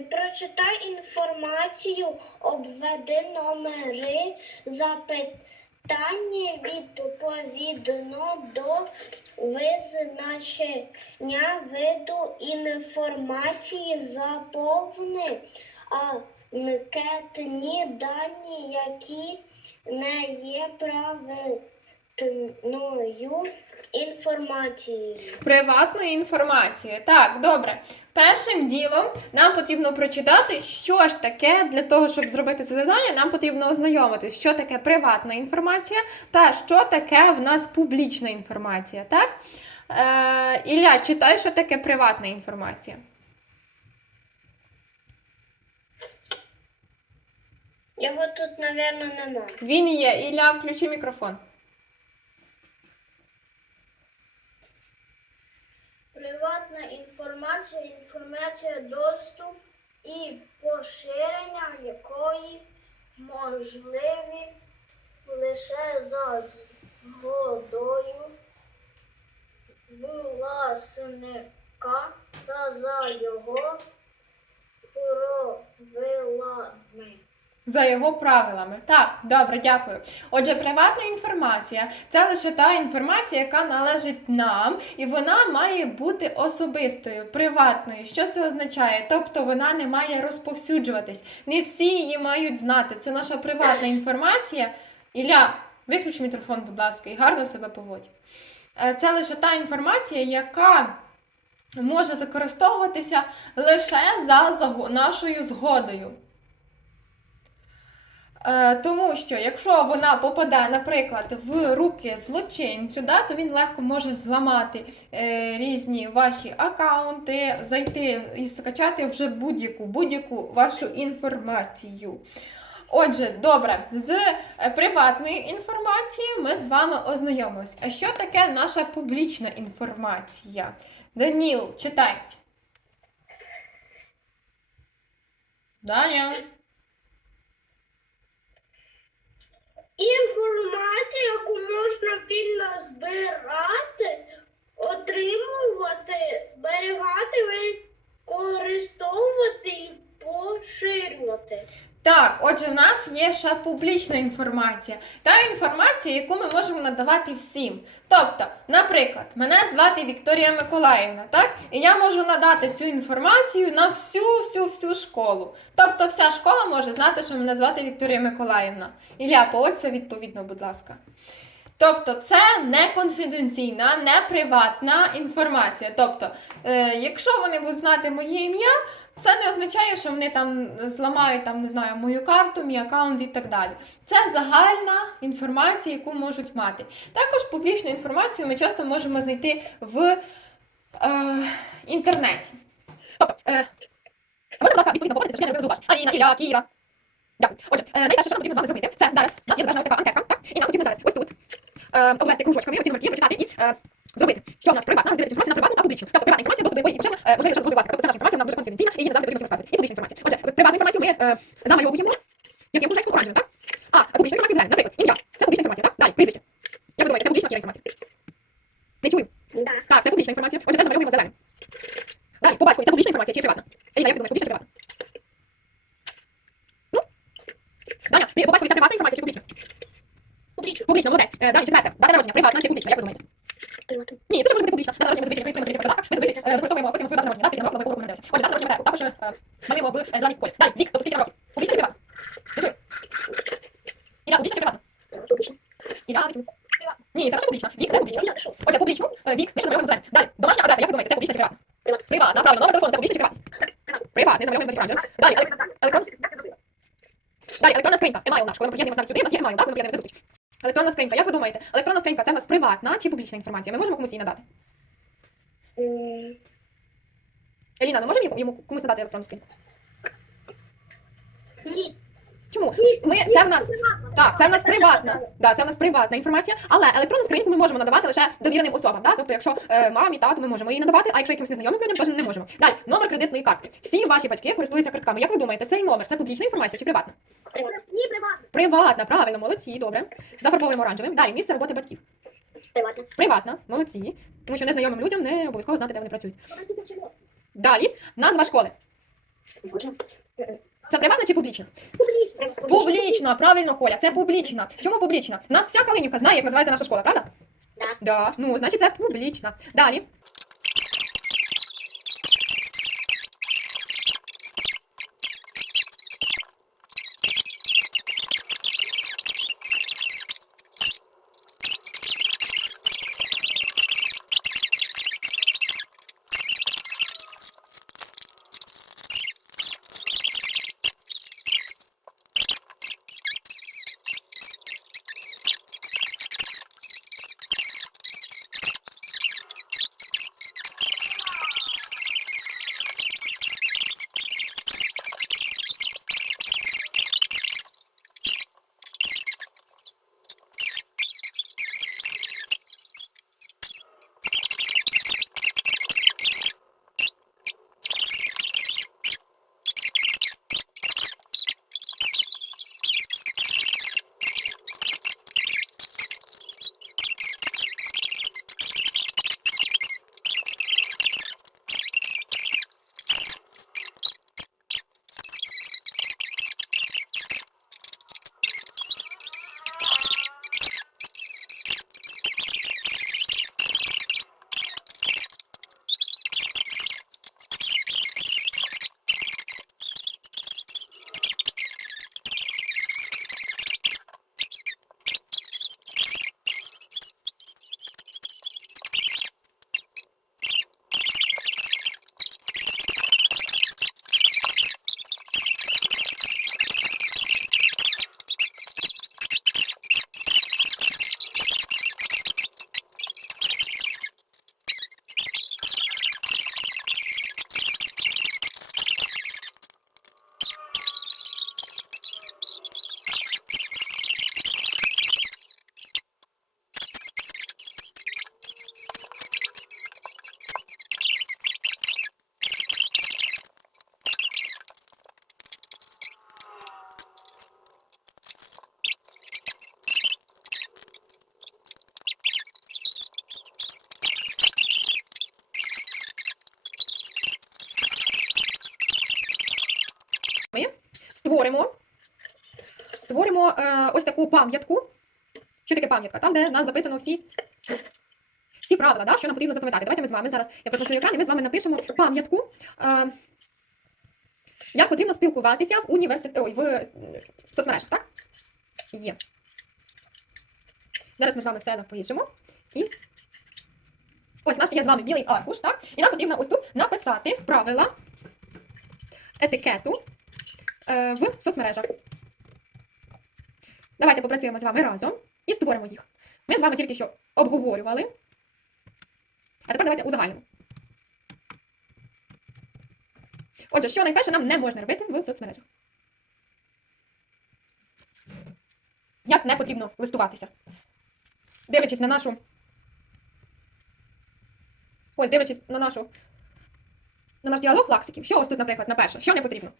Прочитай інформацію, обведи номери запитання відповідно до визначення виду інформації, заповни анкетні дані, які не є правильною інформацією. Приватною інформацією. Так, добре. Першим ділом нам потрібно прочитати, що ж таке для того, щоб зробити це завдання, нам потрібно ознайомитися, що таке приватна інформація та що таке в нас публічна інформація. Так? Е, Ілля, читай, що таке приватна інформація. Його тут, мабуть, немає. Він є. Ілля, включи мікрофон. Приватна інформація, інформація, доступ і поширення якої можливі лише за згодою власника та за його правилами. За його правилами. Так, добре, дякую. Отже, приватна інформація це лише та інформація, яка належить нам, і вона має бути особистою, приватною. Що це означає? Тобто вона не має розповсюджуватись. Не всі її мають знати. Це наша приватна інформація. Ілля, виключ мікрофон, будь ласка, і гарно себе поводь. Е, Це лише та інформація, яка може використовуватися лише за нашою згодою. Е, Тому що якщо вона попаде, наприклад, в руки злочинцю, да, то він легко може зламати е, різні ваші акаунти, зайти і скачати вже будь-яку будь-яку вашу інформацію. Отже, добре, з е, приватною інформацією ми з вами ознайомились. А що таке наша публічна інформація? Даніл, читай. Даня. Інформацію, яку можна вільно збирати, отримувати, зберігати, використовувати і поширювати. Так, отже, в нас публічна інформація. Та інформація, яку ми можемо надавати всім. Тобто, наприклад, мене звати Вікторія Миколаївна, так? І я можу надати цю інформацію на всю всю всю школу. Тобто, вся школа може знати, що мене звати Вікторія Миколаївна. Ілля, поводься відповідно, будь ласка. Тобто, це не конфіденційна, не приватна інформація. Тобто, е, якщо вони будуть знати моє ім'я, це не означає, що вони там зламають там, не знаю, мою карту, мій аккаунт і так далі. Це загальна інформація, яку можуть мати. Також публічну інформацію ми часто можемо знайти в е, інтернеті. Тобто, е, можна, будь поводитися, що я не робила. Аліна, Ілля, Кіра. Дякую. Отже, е, найперше, що нам потрібно з вами зробити, це зараз у нас є така анкетка, так? І нам потрібно зараз ось тут е, обвести кружочками оці номерки, прочитати і е, зробити, що в нас приватна, розділити інформацію на приватну та публічну. Тобто приватна інформація, доступ до якої можливо лише згоди власника. Тобто це наша інформація, вона дуже конфіденційна, і її не завжди потрібно розказувати. І публічна інформація. Отже, приватну інформацію ми е, замальовуємо яким кружечком оранжевим, так? А публічну інформацію зеленим. Наприклад, ім'я. Це публічна інформація, так? Далі, прізвище. Як ви думаєте, це публічна інформація? Не чую. Да. Так, це публічна інформація. Отже, це замальовуємо зеленим. Далі, по батькові, це публічна інформація чи приватна? Еліна, як ви думаєш, публічна чи приватна? Ну? Даня, по батькові це приватна інформація чи публічна? Публічно. Публічна, молодець. Е, Далі, четверте. Дата народження, приватна чи публічна, як ви думаєте? Приватно. Ні, це може бути публічна. Дата народження ми свої так? Ми зазвичай е, використовуємо ось свою дату народження, скільки нам років, коли ми народилися. Отже, дата народження метеку також е, малюємо в е, зеленій полі. Далі, вік, тобто скільки років. Публічна чи? Не чую. Іра, чи приватна? Публічно. Ні, це теж публічна. Вік, це публічна. Отже, публічну, е, вік, ми ще замальовуємо зеленим. Далі, домашня адреса, як ви думаєте, це публічна чи приватна? Приватна. Правильно. Номер телефону, це публічна чи приватна? Приватний, замальовуємо в оранжевим. Далі, електрон. Далі, електронна скринька, емайл наш. Коли ми навіть сюди, у нас є емайл, так? Коли ми приєднуємося до зустрічі. Електронна скринька, як ви думаєте, електронна скринька це в нас приватна чи публічна інформація? Ми можемо комусь її надати? М, Еліна, ми можемо йому- йому комусь надати електронну скриньку? Ні. Чому? Ми, це в нас, так, це в нас приватна. Да, це в нас приватна інформація, але електронну скриньку ми можемо надавати лише довіреним особам. Да? Тобто, якщо е, мамі, тату, ми можемо її надавати, а якщо якимось незнайомим людям, то не можемо. Далі, номер кредитної картки. Всі ваші батьки користуються картками. Як ви думаєте, цей номер це публічна інформація чи приватна? Ні, приватна. Приватна, правильно, молодці, добре. Зафарбовуємо оранжевим. Далі, місце роботи батьків. Приватно. Приватна, молодці. Тому що незнайомим людям не обов'язково знати, де вони працюють. Далі, назва школи. Це приватна чи публічна? Публічно. Публічна, правильно, Коля, це публічна. Чому публічна? У нас вся Калинівка знає, як називається наша школа, правда? Да. Да. Ну, значить, це публічна. Далі. Пам'ятку. Що таке пам'ятка? Там, де в нас записано всі, всі правила, да, що нам потрібно запам'ятати. Давайте ми з вами зараз, я пропустую екран, і ми з вами напишемо пам'ятку. Е, як потрібно спілкуватися в університеті, ой, в, в соцмережах, так? Є. Зараз ми з вами все напишемо. І ось у нас є з вами білий аркуш, так? І нам потрібно ось тут написати правила етикету е, в соцмережах. Давайте попрацюємо з вами разом і створимо їх. Ми з вами тільки що обговорювали. А тепер давайте узагальнимо. Отже, що найперше нам не можна робити в соцмережах. Як не потрібно листуватися? Дивлячись на нашу. Ось, дивлячись на нашу. На наш діалог лаксиків. Що ось тут, наприклад, на перше? Що не потрібно?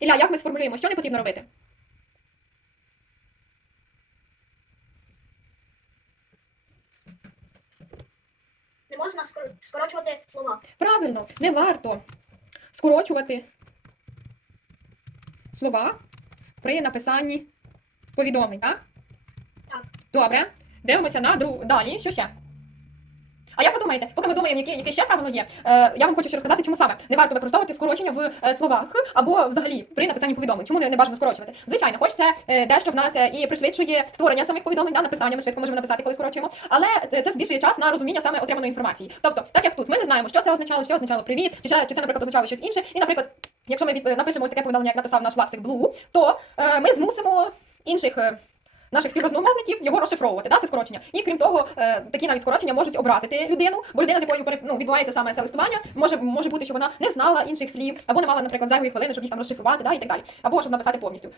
Ілля, як ми сформулюємо, що не потрібно робити? Можна скорочувати слова. Правильно, не варто скорочувати слова при написанні повідомлень, так? Так. Добре. Дивимося на друг... далі. Що ще? А як ви думаєте, поки ми думаємо, яке, яке ще правило є, е, я вам хочу ще розказати, чому саме не варто використовувати скорочення в е, словах або взагалі при написанні повідомлень. Чому не, не бажано скорочувати? Звичайно, хоч це е, дещо в нас е, і пришвидшує створення самих повідомлень, да, написання ми швидко можемо написати, коли скорочуємо, але е, це збільшує час на розуміння саме отриманої інформації. Тобто, так як тут ми не знаємо, що це означало, що означало привіт, чи, чи це, наприклад, означало щось інше. І, наприклад, якщо ми від, е, напишемо ось таке повідомлення, як написав наш лаксик Blue, то е, ми змусимо інших. Наших співрозмовників його розшифровувати, да, це скорочення. І крім того, е, такі навіть скорочення можуть образити людину, бо людина, з якою ну, відбувається саме це листування, може, може бути, що вона не знала інших слів, або не мала, наприклад, зайвої хвилини, щоб їх там розшифрувати, да, і так далі, або щоб написати повністю.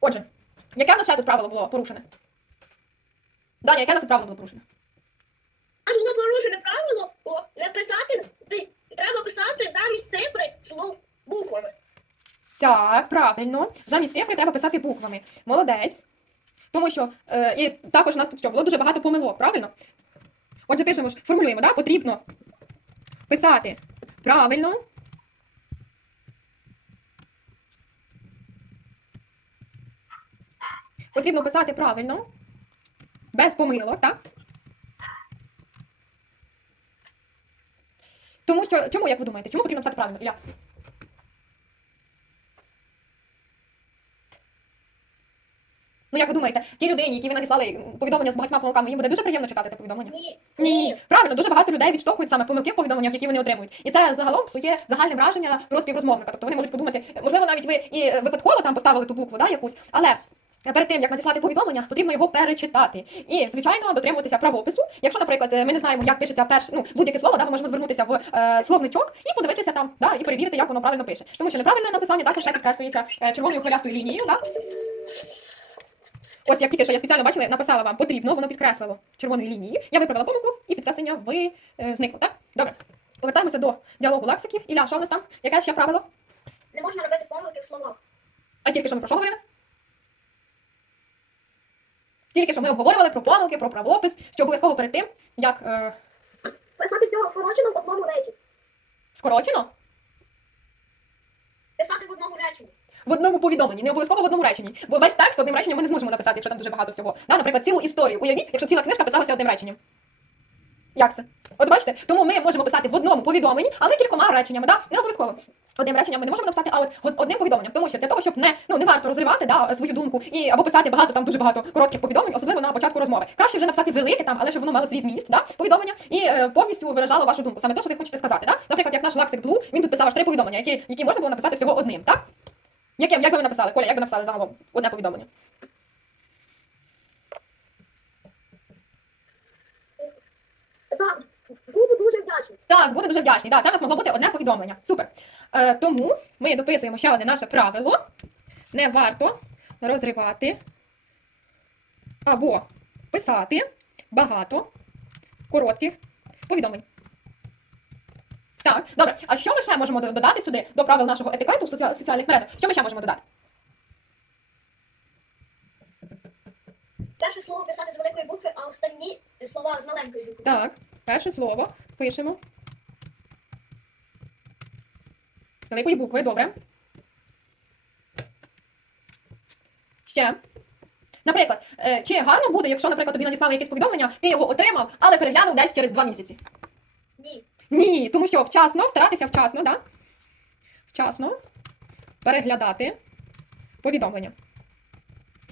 Отже, яке в нас ще тут правило було порушене? Даня, яке в нас тут правило було порушене? Аж було порушене правило, о, не писати, ти- треба писати замість цифри слов буквами. Так, правильно. Замість цифри треба писати буквами. Молодець. Тому що е, і також у нас тут що було дуже багато помилок, правильно? Отже, пишемо, ж, формулюємо, да? потрібно писати правильно. Потрібно писати правильно, без помилок, так? Тому що, чому, як ви думаєте, чому потрібно писати правильно? Іля? Думаєте, ті людині, які ви надіслали повідомлення з багатьма помилками, їм буде дуже приємно читати те повідомлення? Ні. Ні, правильно, дуже багато людей відштовхують саме помилки в повідомленнях, які вони отримують. І це загалом псує загальне враження про співрозмовника. Тобто вони можуть подумати, можливо, навіть ви і випадково там поставили ту букву, да, якусь, але. Перед тим як надіслати повідомлення, потрібно його перечитати і звичайно дотримуватися правопису. Якщо, наприклад, ми не знаємо, як пишеться перш, ну будь-яке слово, да, ми можемо звернутися в е, словничок і подивитися там, да, і перевірити, як воно правильно пише. Тому що неправильне написання також ще підкреслюється е, червоною хвилястою лінією. Да? Ось як тільки що я спеціально бачила, написала вам потрібно, воно підкреслило червоною лінією. Я виправила помилку і підкреслення ви е, зникло. Так? Добре. Повертаємося до діалогу лексиків. Ілля, що у нас там? Яке ще правило? Не можна робити помилки в словах. А тільки що ми про що говорили? Тільки що ми обговорювали про помилки, про правопис, що обов'язково перед тим, як е, Писати всього скорочено в одному речі. скорочено Писати в одному реченні. В одному повідомленні, не обов'язково в одному реченні. Бо весь текст одним реченням ми не зможемо написати, якщо там дуже багато всього. Да, наприклад, цілу історію. Уявіть, якщо ціла книжка писалася одним реченням. Як це? От бачите, тому ми можемо писати в одному повідомленні, але кількома реченнями, да? не обов'язково. Одним реченням ми не можемо написати, а от одним повідомленням, тому що для того, щоб не ну не варто розривати да, свою думку і або писати багато там дуже багато коротких повідомлень, особливо на початку розмови. Краще вже написати велике там, але щоб воно мало свій зміст, да, повідомлення і е, повністю виражало вашу думку. Саме те, що ви хочете сказати. Да? Наприклад, як наш лаксик Блу, він тут писав аж три повідомлення, які, які можна було написати всього одним, так? Яке, як би ви написали? Коля, як би написали загалом одне повідомлення? Так, буду дуже вдячний. Так, буду дуже вдячний. Так, це в нас могло бути одне повідомлення. Супер. Е, тому ми дописуємо ще одне наше правило. Не варто розривати або писати багато коротких повідомлень. Так, добре. А що ми ще можемо додати сюди до правил нашого етикету в соціальних мережах? Що ми ще можемо додати? Перше слово писати з великої букви, а останні слова з маленької букви. Так, перше слово пишемо. З великої букви, добре. Ще. Наприклад, е, чи гарно буде, якщо, наприклад, тобі надіслали якесь повідомлення, ти його отримав, але переглянув десь через два місяці. Ні. Тому що вчасно, старатися вчасно, да? Вчасно переглядати повідомлення.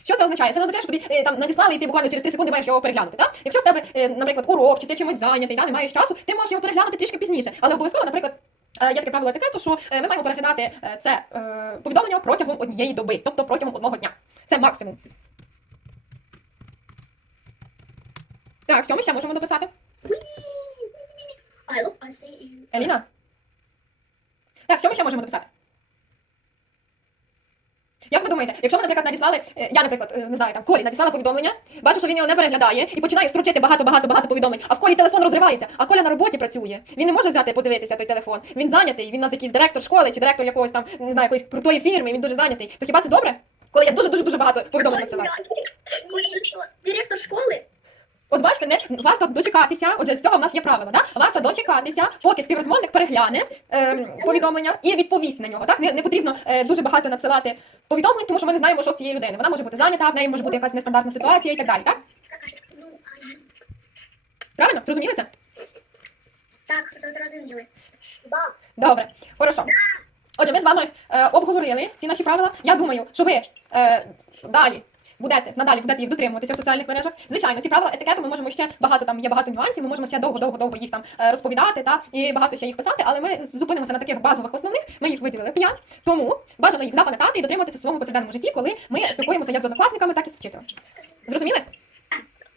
Що це означає? Це означає, що тобі е, там надіслали, і ти буквально через 3 секунди маєш його переглянути. Так? Якщо в тебе, е, наприклад, урок, чи ти чимось зайнятий, да, не маєш часу, ти можеш його переглянути трішки пізніше. Але обов'язково, наприклад, е, є таке правило етикету, що е, ми маємо переглядати е, це е, повідомлення протягом однієї доби, тобто протягом одного дня. Це максимум. Так, що ми ще можемо дописати? I look, I see you. Еліна? Так, що ми ще можемо написати? Як ви думаєте, якщо ми, наприклад, надіслали, е, я, наприклад, е, не знаю, там Колі надіслала повідомлення, бачу, що він його не переглядає і починає строчити багато-багато-багато повідомлень, а в Колі телефон розривається, а Коля на роботі працює. Він не може взяти подивитися той телефон. Він зайнятий, він у нас якийсь директор школи чи директор якогось там, не знаю, якоїсь крутої фірми, він дуже зайнятий. То хіба це добре? Коли я дуже-дуже дуже багато повідомлень надсилаю. Директор школи От бачите, не варто дочекатися. Отже, з цього в нас є правило, да? Варто дочекатися, поки співрозмовник перегляне ем, повідомлення і відповість на нього. Так не, не потрібно е, дуже багато надсилати повідомлень, тому що ми не знаємо, що в цієї людини. Вона може бути зайнята, в неї може бути якась нестандартна ситуація і так далі. Так правильно? Зрозуміли це? Так, зрозуміли. Добре, хорошо. Отже, ми з вами е, обговорили ці наші правила. Я думаю, що ви е, далі. Будете надалі будете їх дотримуватися в соціальних мережах. Звичайно, ці правила етикету ми можемо ще багато там є багато нюансів. Ми можемо ще довго, довго, довго їх там е, розповідати та і багато ще їх писати. Але ми зупинимося на таких базових основних. Ми їх виділили п'ять. Тому бажано їх запам'ятати і дотримуватися в своєму повсякденному житті, коли ми спілкуємося як з однокласниками, так і з вчителем. Зрозуміли?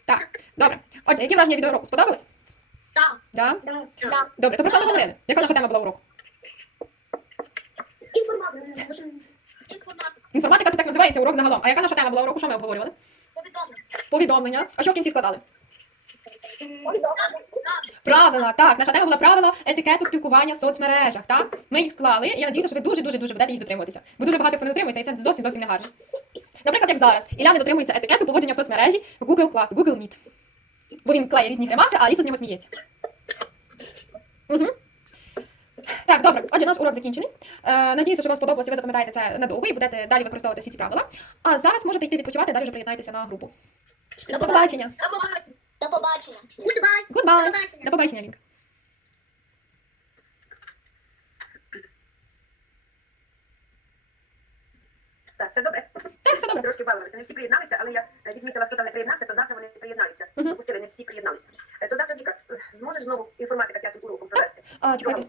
Так, добре. Отже, які враження від уроку? Сподобались? Так. Да? Так. Так. Добре, то про що ми говорили? Яка наша тема була уроку? Інформатика. Інформатика. Це так називається урок загалом. А яка наша тема була уроку? Що ми обговорювали? Повідомлення. Повідомлення. А що в кінці складали? Правила, так. Наша тема була правила етикету спілкування в соцмережах. Так, ми їх склали. І я надіюся, що ви дуже дуже дуже будете їх дотримуватися. Бо дуже багато хто не дотримується, і це зовсім зовсім не гарно. Наприклад, як зараз, Ілля не дотримується етикету поводження в соцмережі Google Class, Google Meet. Бо він клеє різні гримаси, а Аліса з нього сміється. Угу. Так, добре. Отже, наш урок закінчений. Е, надіюся, що вам сподобалося, ви запам'ятаєте це надовго і будете далі використовувати всі ці правила. А зараз можете йти відпочивати, далі вже приєднайтеся на групу. До побачення. До побачення. Goodbye. До побачення. До побачення, Лінк. Так, все добре. Так, все добре. Трошки бавилися. Не всі приєдналися, але я е, відмітила, хто там не приєднався, то завтра вони приєднаються. Мгм. Допустили, не всі приєдналися. Е, То завтра, Віка, зможеш знову інформатика п'ятим уроком провести? А, чекайте.